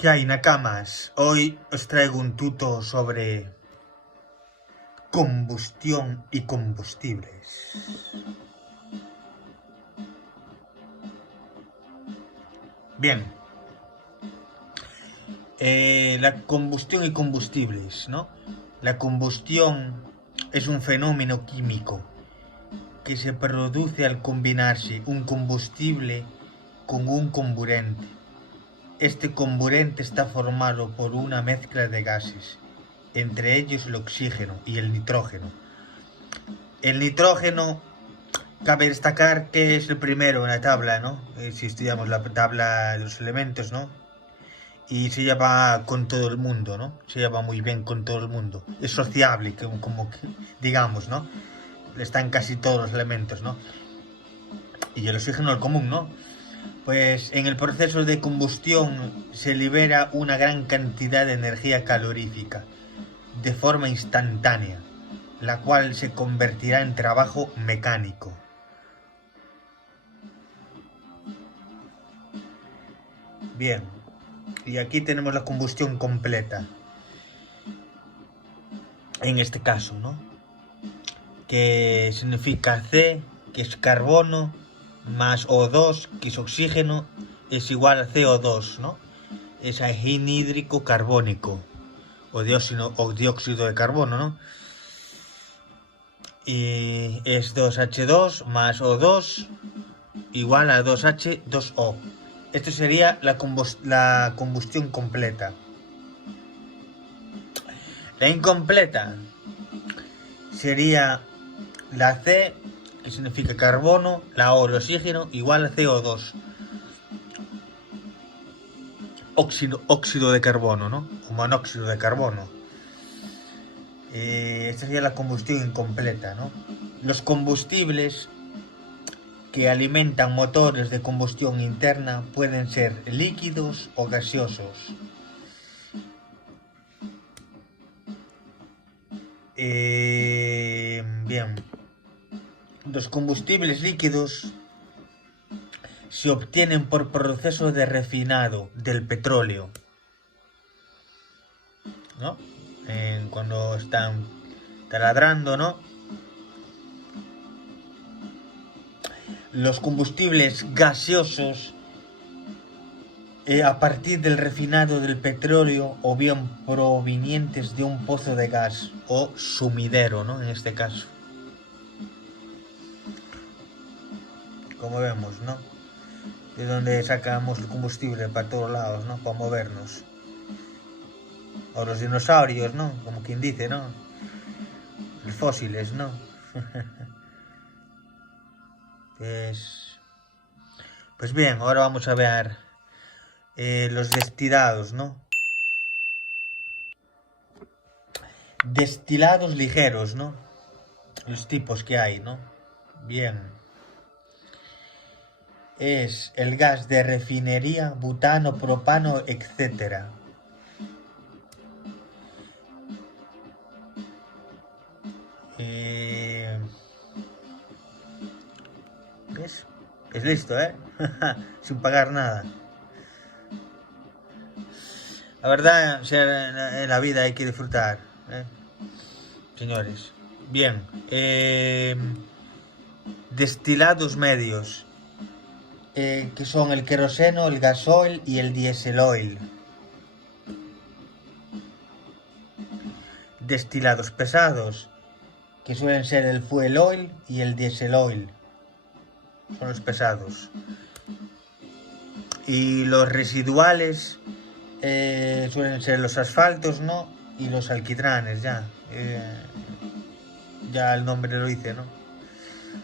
¿Qué hay, nakamas? Hoy os traigo un tuto sobre combustión y combustibles. Bien, la combustión y combustibles, ¿no? La combustión es un fenómeno químico que se produce al combinarse un combustible con un comburente. Este comburente está formado por una mezcla de gases, entre ellos el oxígeno y el nitrógeno. El nitrógeno, cabe destacar que es el primero en la tabla, ¿no? Si estudiamos la tabla de los elementos, ¿no? Y se lleva con todo el mundo, ¿no? Se lleva muy bien con todo el mundo. Es sociable, como que, digamos, ¿no? Están casi todos los elementos, ¿no? Y el oxígeno el común, ¿no? Pues en el proceso de combustión se libera una gran cantidad de energía calorífica de forma instantánea, la cual se convertirá en trabajo mecánico. Bien, y aquí tenemos la combustión completa. En este caso, ¿no? Que significa C, que es carbono, más O2, que es oxígeno, es igual a CO2, ¿no? Es anhídrico carbónico, o dióxido de carbono, ¿no? Y es 2H2 más O2 igual a 2H2O. Esto sería la combustión completa. La incompleta sería la C, que significa carbono, la O, el oxígeno, igual a CO2. Óxido de carbono, ¿no? O monóxido de carbono. Esta sería la combustión incompleta, ¿no? Los combustibles que alimentan motores de combustión interna pueden ser líquidos o gaseosos. Bien. Los combustibles líquidos se obtienen por proceso de refinado del petróleo, ¿no? Cuando están taladrando, ¿no? Los combustibles gaseosos a partir del refinado del petróleo o bien provenientes de un pozo de gas o sumidero, ¿no? En este caso. Como vemos, ¿no? De donde sacamos el combustible para todos lados, ¿no? Para movernos. O los dinosaurios, ¿no? Como quien dice, ¿no? Los fósiles, ¿no? Pues bien, ahora vamos a ver los destilados, ¿no? Destilados ligeros, ¿no? Los tipos que hay, ¿no? Bien. Es el gas de refinería, butano, propano, etc. ¿Ves? Es listo, ¿eh? Sin pagar nada. La verdad, o sea, en la vida hay que disfrutar, ¿eh? Señores. Bien. Destilados medios. Que son el queroseno, el gasoil y el diesel oil. Destilados pesados, que suelen ser el fuel oil y el diesel oil. Son los pesados. Y los residuales suelen ser los asfaltos, ¿no? Y los alquitranes, ya. Ya el nombre lo dice, ¿no?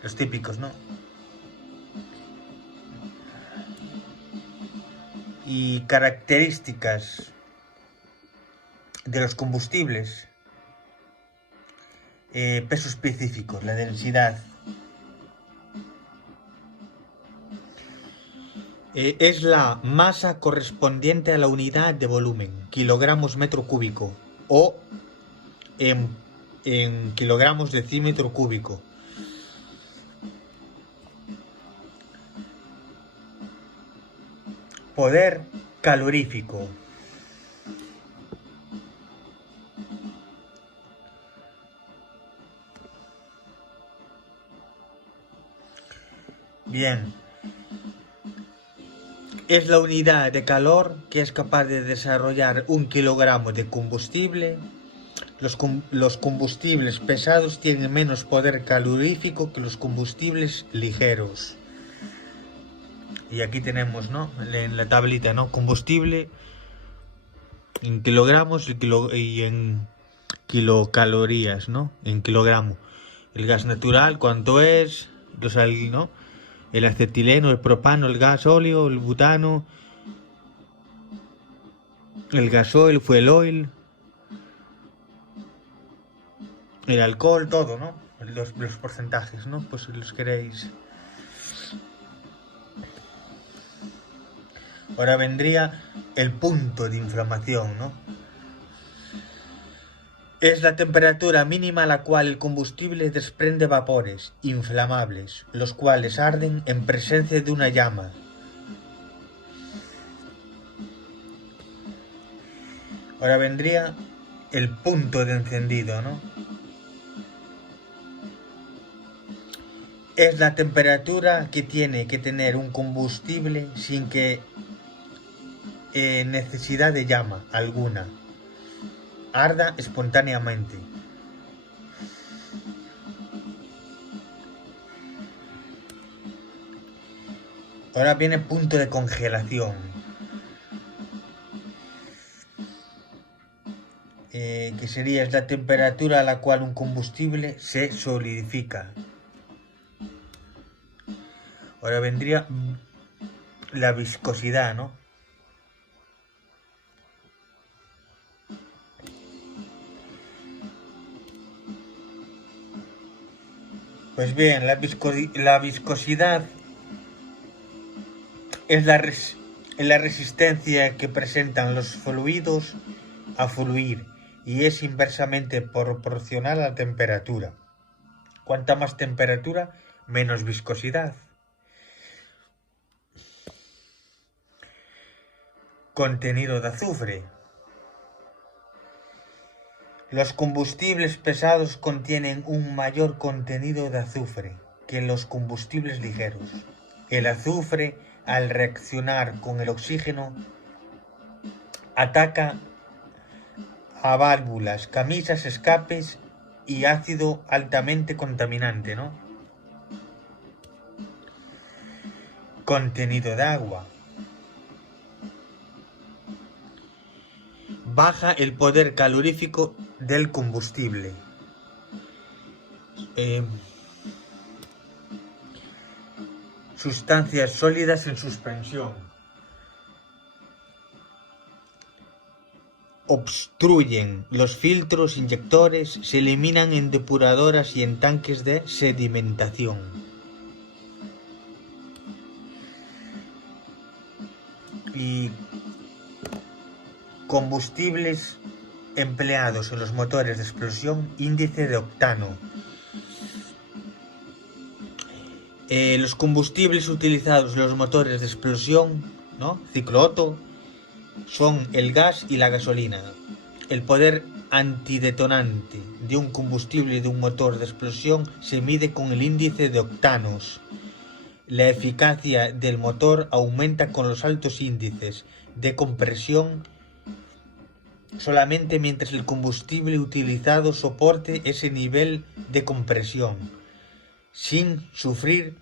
Los típicos, ¿no? Y características de los combustibles. Peso específico, la densidad. Es la masa correspondiente a la unidad de volumen, kilogramos metro cúbico, o en kilogramos decímetro cúbico. Poder calorífico. Bien. Es la unidad de calor que es capaz de desarrollar 1 kilogramo de combustible. Los combustibles pesados tienen menos poder calorífico que los combustibles ligeros. Y aquí tenemos, ¿no?, en la tablita, ¿no?, combustible en kilogramos y en kilocalorías, ¿no?, en kilogramo. El gas natural, ¿cuánto es? ¿No? El acetileno, el propano, el gas óleo, el butano, el gasoil, el fuel oil, el alcohol, todo, ¿no? Los porcentajes, ¿no? Pues si los queréis. Ahora vendría el punto de inflamación, ¿no? Es la temperatura mínima a la cual el combustible desprende vapores inflamables, los cuales arden en presencia de una llama. Ahora vendría el punto de encendido, ¿no? Es la temperatura que tiene que tener un combustible sin que necesidad de llama alguna. Arda espontáneamente. Ahora viene punto de congelación. Que sería es la temperatura a la cual un combustible se solidifica. Ahora vendría la viscosidad, ¿no? Pues bien, la viscosidad es la resistencia que presentan los fluidos a fluir y es inversamente proporcional a la temperatura. Cuanta más temperatura, menos viscosidad. Contenido de azufre. Los combustibles pesados contienen un mayor contenido de azufre que los combustibles ligeros. El azufre, al reaccionar con el oxígeno, ataca a válvulas, camisas, escapes y ácido altamente contaminante, ¿no? Contenido de agua. Baja el poder calorífico del combustible. Sustancias sólidas en suspensión. Obstruyen los filtros inyectores, se eliminan en depuradoras y en tanques de sedimentación. Y combustibles empleados en los motores de explosión, índice de octano. Los combustibles utilizados en los motores de explosión, ¿no?, ciclo Otto, son el gas y la gasolina. El poder antidetonante de un combustible de un motor de explosión se mide con el índice de octanos. La eficacia del motor aumenta con los altos índices de compresión solamente mientras el combustible utilizado soporte ese nivel de compresión, sin sufrir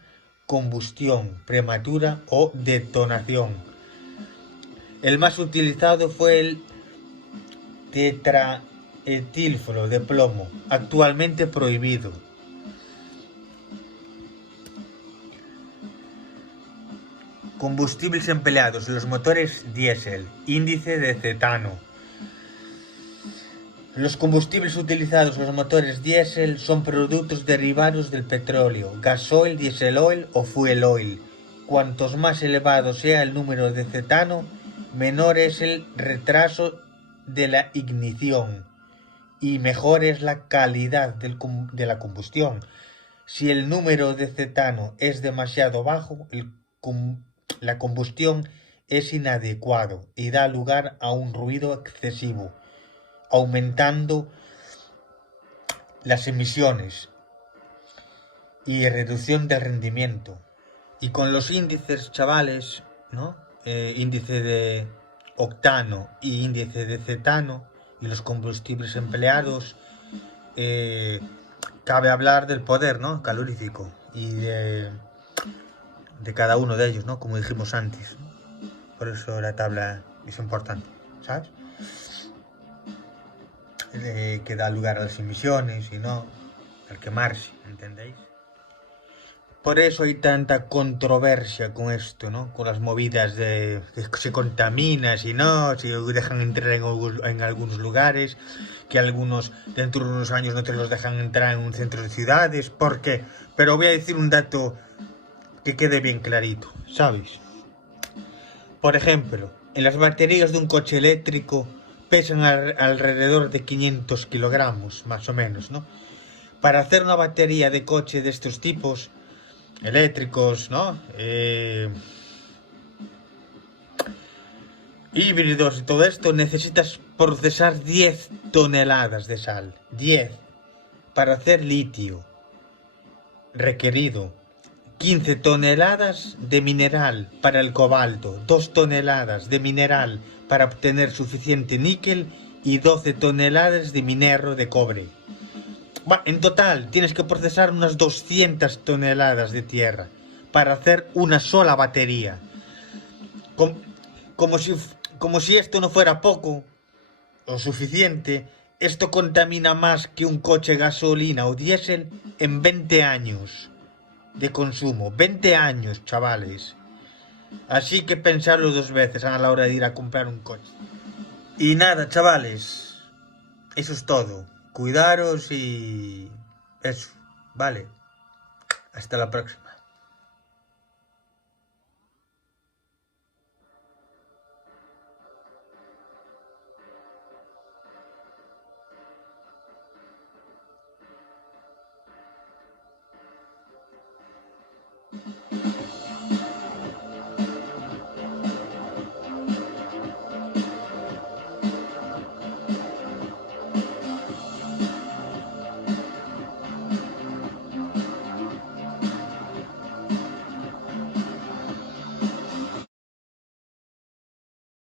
combustión prematura o detonación. El más utilizado fue el tetraetilfuro de plomo, actualmente prohibido. Combustibles empleados en los motores diésel, índice de cetano. Los combustibles utilizados en los motores diésel son productos derivados del petróleo, gasoil, diesel oil o fuel oil. Cuantos más elevado sea el número de cetano, menor es el retraso de la ignición y mejor es la calidad de la combustión. Si el número de cetano es demasiado bajo, la combustión es inadecuado y da lugar a un ruido excesivo, aumentando las emisiones y reducción del rendimiento. Y con los índices, chavales, ¿no? Índice de octano y índice de cetano y los combustibles empleados, cabe hablar del poder, ¿no? Calorífico y de cada uno de ellos, ¿no? Como dijimos antes, ¿no? Por eso la tabla es importante, ¿sabes? Que da lugar a las emisiones y no al quemarse, ¿entendéis? Por eso hay tanta controversia con esto, ¿no? Con las movidas de que se contamina, si no, si dejan entrar en algunos lugares, que algunos dentro de unos años no te los dejan entrar en un centro de ciudades, porque... Pero voy a decir un dato que quede bien clarito, ¿sabes? Por ejemplo, en las baterías de un coche eléctrico pesan alrededor de 500 kilogramos, más o menos, ¿no? Para hacer una batería de coche de estos tipos eléctricos, ¿no? Híbridos y todo esto, necesitas procesar 10 toneladas de sal. 10. Para hacer litio, requerido 15 toneladas de mineral para el cobalto, 2 toneladas de mineral para obtener suficiente níquel y 12 toneladas de minero de cobre. En total, tienes que procesar unas 200 toneladas de tierra para hacer una sola batería. Como si esto no fuera poco o suficiente, esto contamina más que un coche gasolina o diésel en 20 años de consumo. 20 años, chavales. Así que pensarlo 2 veces a la hora de ir a comprar un coche. Y nada, chavales. Eso es todo. Cuidaros y... eso, vale. Hasta la próxima.